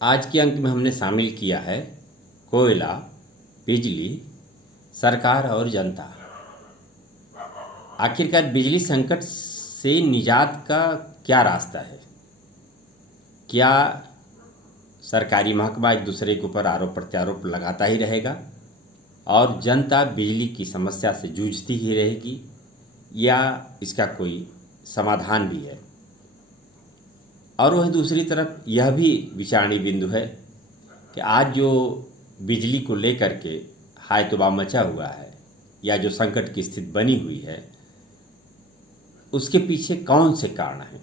आज के अंक में हमने शामिल किया है कोयला, बिजली, सरकार और जनता। आखिरकार बिजली संकट से निजात का क्या रास्ता है? क्या सरकारी महकमा एक दूसरे के ऊपर आरोप प्रत्यारोप लगाता ही रहेगा और जनता बिजली की समस्या से जूझती ही रहेगी, या इसका कोई समाधान भी है? और वहीं दूसरी तरफ यह भी विचारणीय बिंदु है कि आज जो बिजली को लेकर के हाय तौबा मचा हुआ है या जो संकट की स्थिति बनी हुई है, उसके पीछे कौन से कारण हैं?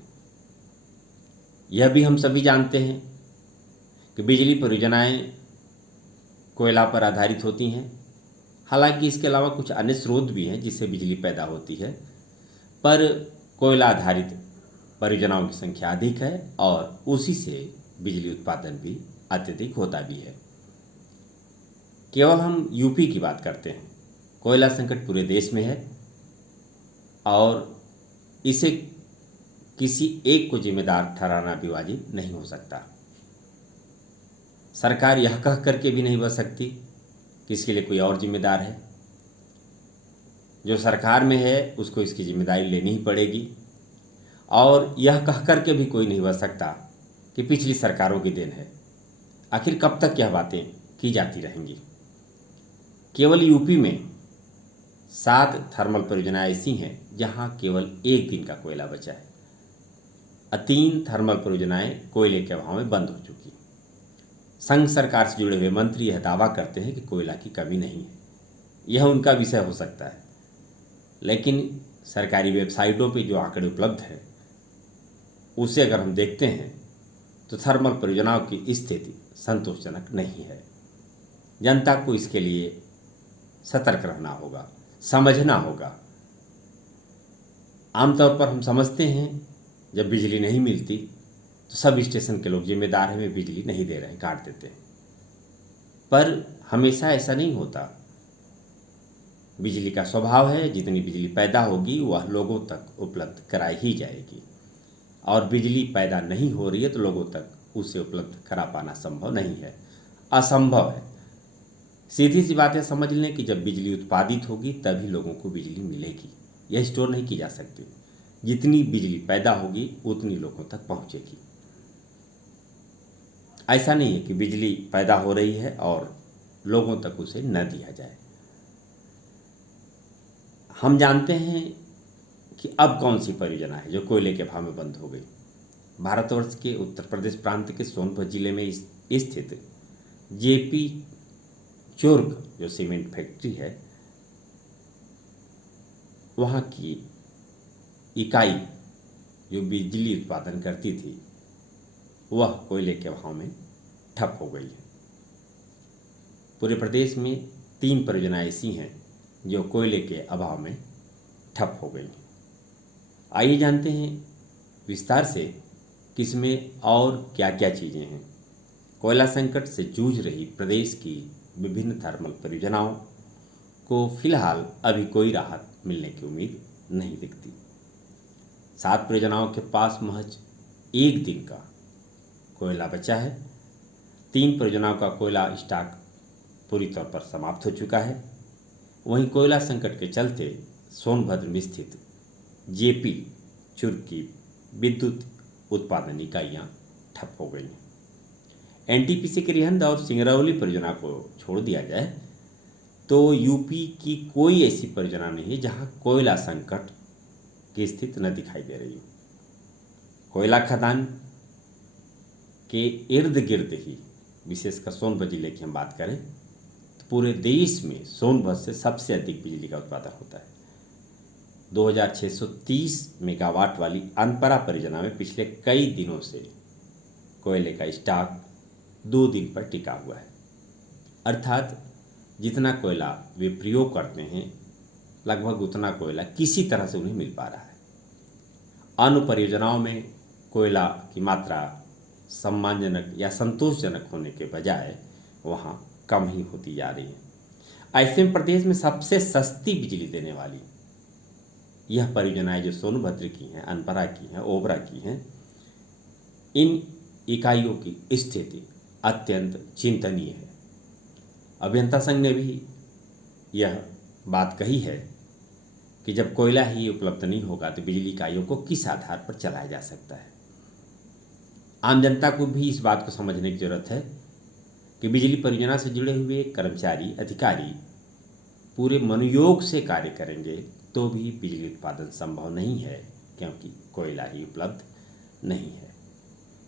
यह भी हम सभी जानते हैं कि बिजली परियोजनाएं कोयला पर आधारित होती हैं। हालांकि इसके अलावा कुछ अन्य स्रोत भी हैं जिससे बिजली पैदा होती है, पर कोयला आधारित परियोजनाओं की संख्या अधिक है और उसी से बिजली उत्पादन भी अत्यधिक होता भी है। केवल हम यूपी की बात करते हैं, कोयला संकट पूरे देश में है और इसे किसी एक को जिम्मेदार ठहराना भी वाजिब नहीं हो सकता। सरकार यह कह करके भी नहीं बच सकती कि इसके लिए कोई और जिम्मेदार है। जो सरकार में है उसको इसकी जिम्मेदारी लेनी ही पड़ेगी, और यह कह करके भी कोई नहीं बच सकता कि पिछली सरकारों की देन है। आखिर कब तक यह बातें की जाती रहेंगी? केवल यूपी में 7 थर्मल परियोजनाएं ऐसी हैं जहां केवल 1 दिन का कोयला बचा है। 3 थर्मल परियोजनाएं कोयले के अभाव में बंद हो चुकी। संघ सरकार से जुड़े हुए मंत्री यह दावा करते हैं कि कोयला की कमी नहीं है। यह उनका विषय हो सकता है, लेकिन सरकारी वेबसाइटों पे जो आंकड़े उपलब्ध हैं उसे अगर हम देखते हैं तो थर्मल परियोजनाओं की स्थिति संतोषजनक नहीं है। जनता को इसके लिए सतर्क रहना होगा, समझना होगा। आमतौर पर हम समझते हैं जब बिजली नहीं मिलती तो सब स्टेशन के लोग जिम्मेदार हैं, वे बिजली नहीं दे रहे हैं, काट देते हैं। पर हमेशा ऐसा नहीं होता। बिजली का स्वभाव है जितनी बिजली पैदा होगी वह लोगों तक उपलब्ध कराई ही जाएगी, और बिजली पैदा नहीं हो रही है तो लोगों तक उसे उपलब्ध करा पाना संभव नहीं है, असंभव है। सीधी सी बात है, समझ लें कि जब बिजली उत्पादित होगी तभी लोगों को बिजली मिलेगी। यह स्टोर नहीं की जा सकती। जितनी बिजली पैदा होगी उतनी लोगों तक पहुंचेगी। ऐसा नहीं है कि बिजली पैदा हो रही है और लोगों तक उसे न दिया जाए। हम जानते हैं कि अब कौन सी परियोजना है जो कोयले के अभाव में बंद हो गई। भारतवर्ष के उत्तर प्रदेश प्रांत के सोनभद्र जिले में स्थित जेपी चुर्क जो सीमेंट फैक्ट्री है, वहाँ की इकाई जो बिजली उत्पादन करती थी वह कोयले के अभाव में ठप हो गई है। पूरे प्रदेश में 3 परियोजनाएं ऐसी हैं जो कोयले के अभाव में ठप हो गई। आइए जानते हैं विस्तार से कि इसमें और क्या क्या चीज़ें हैं। कोयला संकट से जूझ रही प्रदेश की विभिन्न थर्मल परियोजनाओं को फिलहाल अभी कोई राहत मिलने की उम्मीद नहीं दिखती। 7 परियोजनाओं के पास महज 1 दिन का कोयला बचा है। 3 परियोजनाओं का कोयला स्टॉक पूरी तौर पर समाप्त हो चुका है। वहीं कोयला संकट के चलते सोनभद्र में स्थित जेपी चुर्क की विद्युत उत्पादन इकाइयाँ ठप हो गई हैं। एनटीपीसी के रिहंद और सिंगरौली परियोजना को छोड़ दिया जाए तो यूपी की कोई ऐसी परियोजना नहीं है जहां कोयला संकट की स्थिति न दिखाई दे रही हो। कोयला खदान के इर्द गिर्द ही, विशेषकर सोनभद्र जिले की हम बात करें तो पूरे देश में सोनभद्र से सबसे अधिक बिजली का उत्पादन होता है। 2630 मेगावाट वाली अनपरा परियोजना में पिछले कई दिनों से कोयले का स्टॉक 2 दिन पर टिका हुआ है। अर्थात जितना कोयला वे प्रयोग करते हैं लगभग उतना कोयला किसी तरह से उन्हें मिल पा रहा है। अन्य परियोजनाओं में कोयला की मात्रा सम्मानजनक या संतोषजनक होने के बजाय वहाँ कम ही होती जा रही है। ऐसे में प्रदेश में सबसे सस्ती बिजली देने वाली यह परियोजनाएं जो सोनभद्र की हैं, अनपरा की हैं, ओबरा की हैं, इन इकाइयों की स्थिति अत्यंत चिंतनीय है। अभियंता संघ ने भी यह बात कही है कि जब कोयला ही उपलब्ध नहीं होगा तो बिजली इकाइयों को किस आधार पर चलाया जा सकता है। आम जनता को भी इस बात को समझने की जरूरत है कि बिजली परियोजना से जुड़े हुए कर्मचारी अधिकारी पूरे मनोयोग से कार्य करेंगे तो भी बिजली उत्पादन संभव नहीं है, क्योंकि कोयला ही उपलब्ध नहीं है।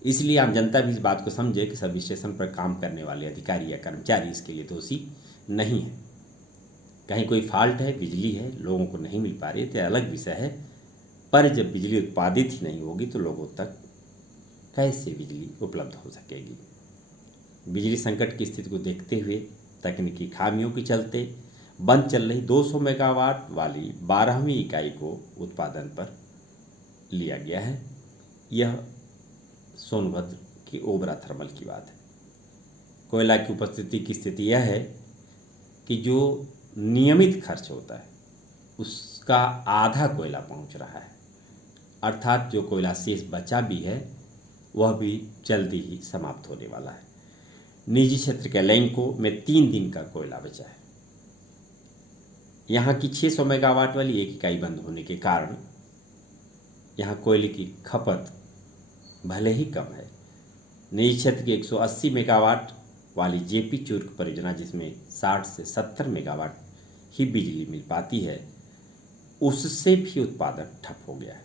इसलिए आम जनता भी इस बात को समझे कि सब स्टेशन पर काम करने वाले अधिकारी या कर्मचारी इसके लिए दोषी नहीं है। कहीं कोई फॉल्ट है, बिजली है, लोगों को नहीं मिल पा रही है तो अलग विषय है, पर जब बिजली उत्पादित ही नहीं होगी तो लोगों तक कैसे बिजली उपलब्ध हो सकेगी। बिजली संकट की स्थिति को देखते हुए तकनीकी खामियों के चलते बंद चल रही 200 मेगावाट वाली 12वीं इकाई को उत्पादन पर लिया गया है। यह सोनभद्र की ओबरा थर्मल की बात है। कोयला की उपस्थिति की स्थिति यह है कि जो नियमित खर्च होता है उसका आधा कोयला पहुंच रहा है, अर्थात जो कोयला शेष बचा भी है वह भी जल्दी ही समाप्त होने वाला है। निजी क्षेत्र के लैंको में 3 दिन का कोयला बचा है। यहाँ की 600 मेगावाट वाली एक इकाई बंद होने के कारण यहाँ कोयले की खपत भले ही कम है। निजी क्षेत्र की 180 मेगावाट वाली जेपी चूर्क परियोजना, जिसमें 60 से 70 मेगावाट ही बिजली मिल पाती है, उससे भी उत्पादन ठप हो गया है।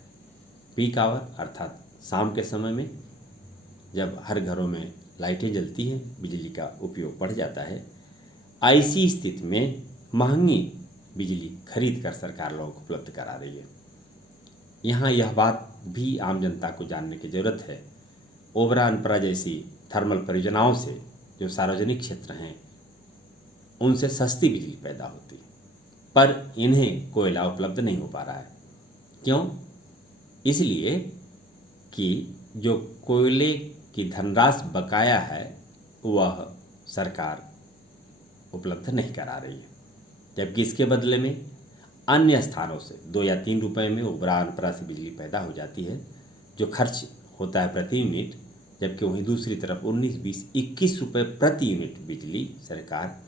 पीक आवर अर्थात शाम के समय में जब हर घरों में लाइटें जलती हैं, बिजली का उपयोग बढ़ जाता है। ऐसी स्थिति में महंगी बिजली खरीद कर सरकार लोगों को उपलब्ध करा रही है। यहाँ यह बात भी आम जनता को जानने की जरूरत है, ओबरा अनपरा जैसी थर्मल परियोजनाओं से जो सार्वजनिक क्षेत्र हैं उनसे सस्ती बिजली पैदा होती है, पर इन्हें कोयला उपलब्ध नहीं हो पा रहा है। क्यों? इसलिए कि जो कोयले की धनराशि बकाया है वह सरकार उपलब्ध नहीं करा रही है, जबकि इसके बदले में अन्य स्थानों से 2 या 3 रुपए में ओबरा अनपरा से बिजली पैदा हो जाती है, जो खर्च होता है प्रति यूनिट, जबकि वहीं दूसरी तरफ 19, 20, 21 रुपये प्रति यूनिट बिजली सरकार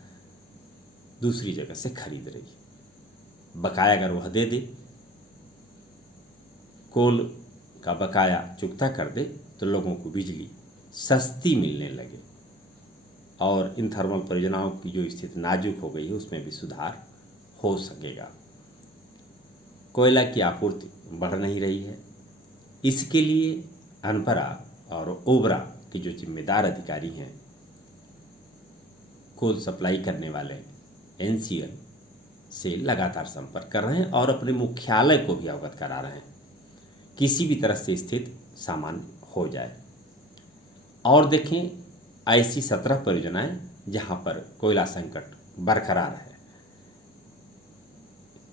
दूसरी जगह से खरीद रही है। बकाया अगर वह दे दे, कोल का बकाया चुकता कर दे तो लोगों को बिजली सस्ती मिलने लगे और इन थर्मल परियोजनाओं की जो स्थिति नाजुक हो गई है उसमें भी सुधार हो सकेगा। कोयला की आपूर्ति बढ़ नहीं रही है। इसके लिए अनपरा और ओबरा के जो जिम्मेदार अधिकारी हैं, कोल सप्लाई करने वाले एनसीएल से लगातार संपर्क कर रहे हैं और अपने मुख्यालय को भी अवगत करा रहे हैं, किसी भी तरह से स्थिति सामान्य हो जाए। और देखें, ऐसी 17 परियोजनाएं जहां पर कोयला संकट बरकरार है।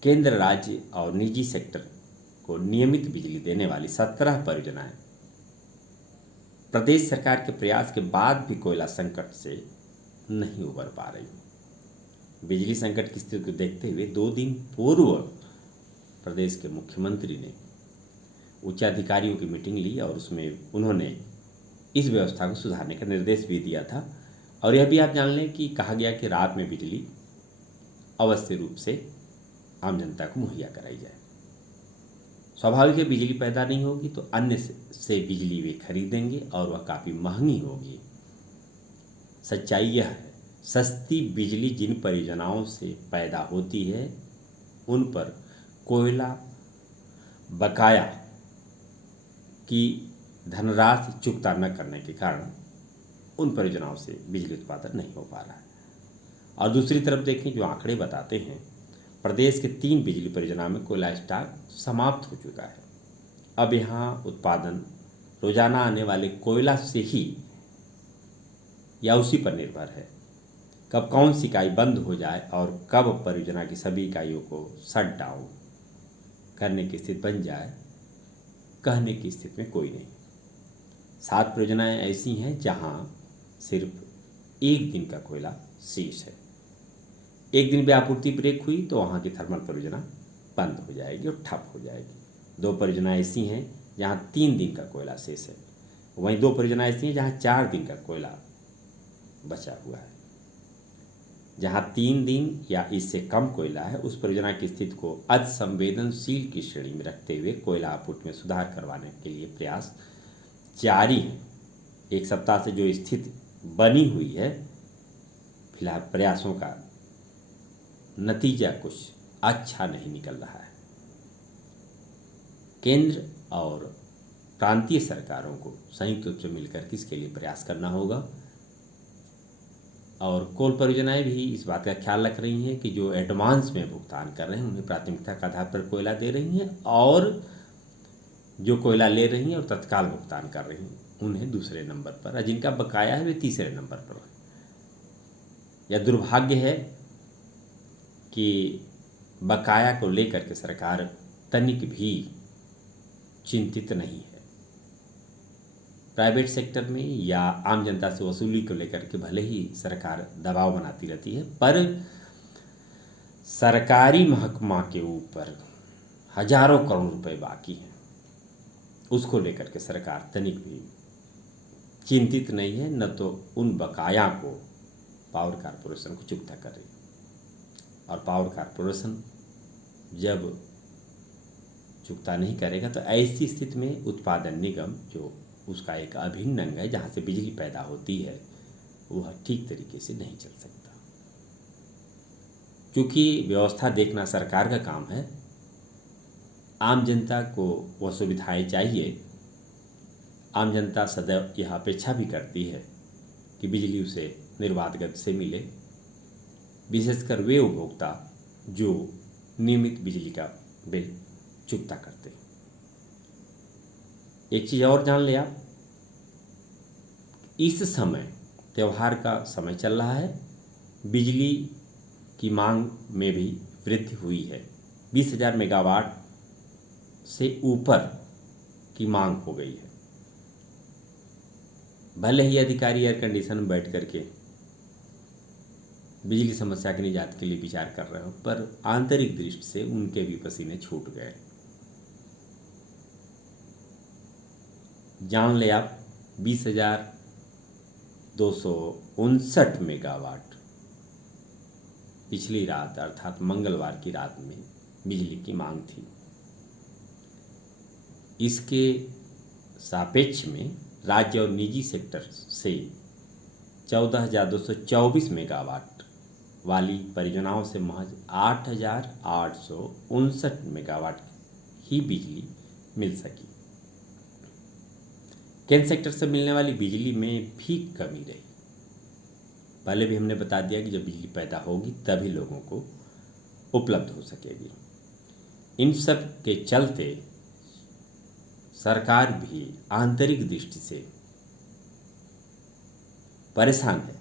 केंद्र, राज्य और निजी सेक्टर को नियमित बिजली देने वाली 17 परियोजनाएं प्रदेश सरकार के प्रयास के बाद भी कोयला संकट से नहीं उबर पा रही। बिजली संकट की स्थिति को देखते हुए 2 दिन पूर्व प्रदेश के मुख्यमंत्री ने उच्च अधिकारियों की मीटिंग ली और उसमें उन्होंने इस व्यवस्था को सुधारने का निर्देश भी दिया था। और यह भी आप जान लें कि कहा गया कि रात में बिजली अवश्य रूप से आम जनता को मुहैया कराई जाए। स्वाभाविक है, बिजली पैदा नहीं होगी तो अन्य से बिजली वे खरीदेंगे और वह काफ़ी महंगी होगी। सच्चाई यह है, सस्ती बिजली जिन परियोजनाओं से पैदा होती है उन पर कोयला बकाया की धनराशि चुकता न करने के कारण उन परियोजनाओं से बिजली उत्पादन नहीं हो पा रहा है। और दूसरी तरफ देखें, जो आंकड़े बताते हैं, प्रदेश के 3 बिजली परियोजनाओं में कोयला स्टॉक समाप्त हो चुका है। अब यहाँ उत्पादन रोजाना आने वाले कोयला से ही या उसी पर निर्भर है। कब कौन सी इकाई बंद हो जाए और कब परियोजना की सभी इकाइयों को शट डाउन करने की स्थिति बन जाए, कहने की स्थिति में कोई नहीं। 7 परियोजनाएं ऐसी हैं जहां सिर्फ 1 दिन का कोयला शेष है। एक दिन भी आपूर्ति ब्रेक हुई तो वहाँ की थर्मल परियोजना बंद हो जाएगी और ठप हो जाएगी। 2 परियोजनाएं ऐसी हैं जहाँ 3 दिन का कोयला शेष है। वहीं 2 परियोजनाएं ऐसी हैं जहाँ 4 दिन का कोयला बचा हुआ है। जहां 3 दिन या इससे कम कोयला है, उस परियोजना की स्थिति को अतिसंवेदनशील की श्रेणी में रखते हुए कोयला आपूर्ति में सुधार करवाने के लिए प्रयास जारी है। 1 सप्ताह से जो स्थिति बनी हुई है, फिलहाल प्रयासों का नतीजा कुछ अच्छा नहीं निकल रहा है। केंद्र और प्रांतीय सरकारों को संयुक्त रूप से मिलकर इसके लिए प्रयास करना होगा। और कोल परियोजनाएं भी इस बात का ख्याल रख रही हैं कि जो एडवांस में भुगतान कर रहे हैं उन्हें प्राथमिकता के आधार पर कोयला दे रही हैं, और जो कोयला ले रही हैं और तत्काल भुगतान कर रही हैं उन्हें दूसरे नंबर पर, और जिनका बकाया है वे तीसरे नंबर पर है। यह दुर्भाग्य है कि बकाया को लेकर के सरकार तनिक भी चिंतित नहीं है। प्राइवेट सेक्टर में या आम जनता से वसूली को लेकर के भले ही सरकार दबाव बनाती रहती है, पर सरकारी महकमा के ऊपर हजारों करोड़ रुपए बाकी हैं, उसको लेकर के सरकार तनिक भी चिंतित नहीं है, न तो उन बकाया को पावर कारपोरेशन को चुकता कर रही। और पावर कारपोरेशन जब चुकता नहीं करेगा तो ऐसी स्थिति में उत्पादन निगम, जो उसका एक अभिन्न अंग है जहाँ से बिजली पैदा होती है, वह ठीक तरीके से नहीं चल सकता। क्योंकि व्यवस्था देखना सरकार का काम है, आम जनता को वह सुविधाएं चाहिए। आम जनता सदैव यह अपेक्षा भी करती है कि बिजली उसे निर्बाध गति से मिले, विशेषकर वे उपभोक्ता जो नियमित बिजली का बिल चुकता करते हैं। एक चीज़ और जान ले आप, इस समय त्यौहार का समय चल रहा है, बिजली की मांग में भी वृद्धि हुई है। 20,000 मेगावाट से ऊपर की मांग हो गई है। भले ही अधिकारी एयर कंडीशन में बैठ करके बिजली समस्या के निजात के लिए विचार कर रहे हो, पर आंतरिक दृष्टि से उनके भी पसीने छूट गए। जान ले आप, 20,259 मेगावाट पिछली रात अर्थात मंगलवार की रात में बिजली की मांग थी। इसके सापेक्ष में राज्य और निजी सेक्टर से 14,224 मेगावाट वाली परियोजनाओं से महज 8,859 मेगावाट ही बिजली मिल सकी। केंद्र सेक्टर से मिलने वाली बिजली में भी कमी रही। पहले भी हमने बता दिया कि जब बिजली पैदा होगी तभी लोगों को उपलब्ध हो सकेगी। इन सब के चलते सरकार भी आंतरिक दृष्टि से परेशान है।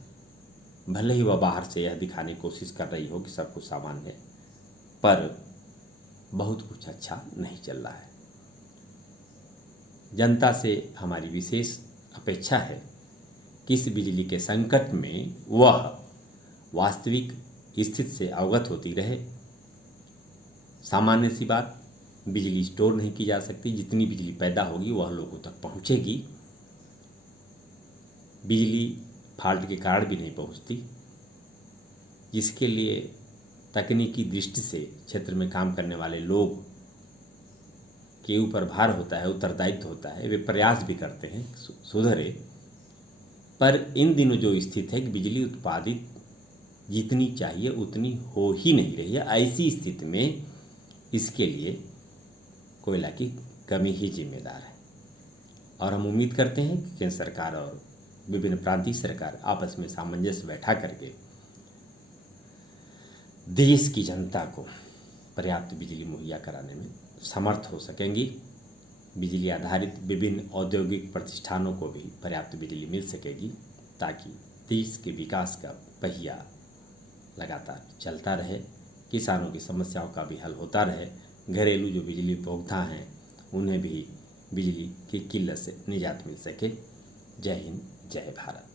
भले ही वह बाहर से यह दिखाने की कोशिश कर रही हो कि सब कुछ सामान्य है, पर बहुत कुछ अच्छा नहीं चल रहा है। जनता से हमारी विशेष अपेक्षा है कि इस बिजली के संकट में वह वास्तविक स्थिति से अवगत होती रहे। सामान्य सी बात, बिजली स्टोर नहीं की जा सकती। जितनी बिजली पैदा होगी वह लोगों तक पहुंचेगी। बिजली फॉल्ट के कारण भी नहीं पहुंचती, जिसके लिए तकनीकी दृष्टि से क्षेत्र में काम करने वाले लोग के ऊपर भार होता है, उत्तरदायित्व होता है। वे प्रयास भी करते हैं सुधरे, पर इन दिनों जो स्थिति है कि बिजली उत्पादित जितनी चाहिए उतनी हो ही नहीं रही है। ऐसी स्थिति में इसके लिए कोयला की कमी ही जिम्मेदार है। और हम उम्मीद करते हैं कि केंद्र सरकार और विभिन्न प्रांतीय सरकार आपस में सामंजस्य बैठा करके देश की जनता को पर्याप्त बिजली मुहैया कराने में समर्थ हो सकेंगी। बिजली आधारित विभिन्न औद्योगिक प्रतिष्ठानों को भी पर्याप्त बिजली मिल सकेगी, ताकि देश के विकास का पहिया लगातार चलता रहे, किसानों की समस्याओं का भी हल होता रहे, घरेलू जो बिजली उपभोक्ता हैं उन्हें भी बिजली की किल्लत से निजात मिल सके। जय हिंद, जय भारत।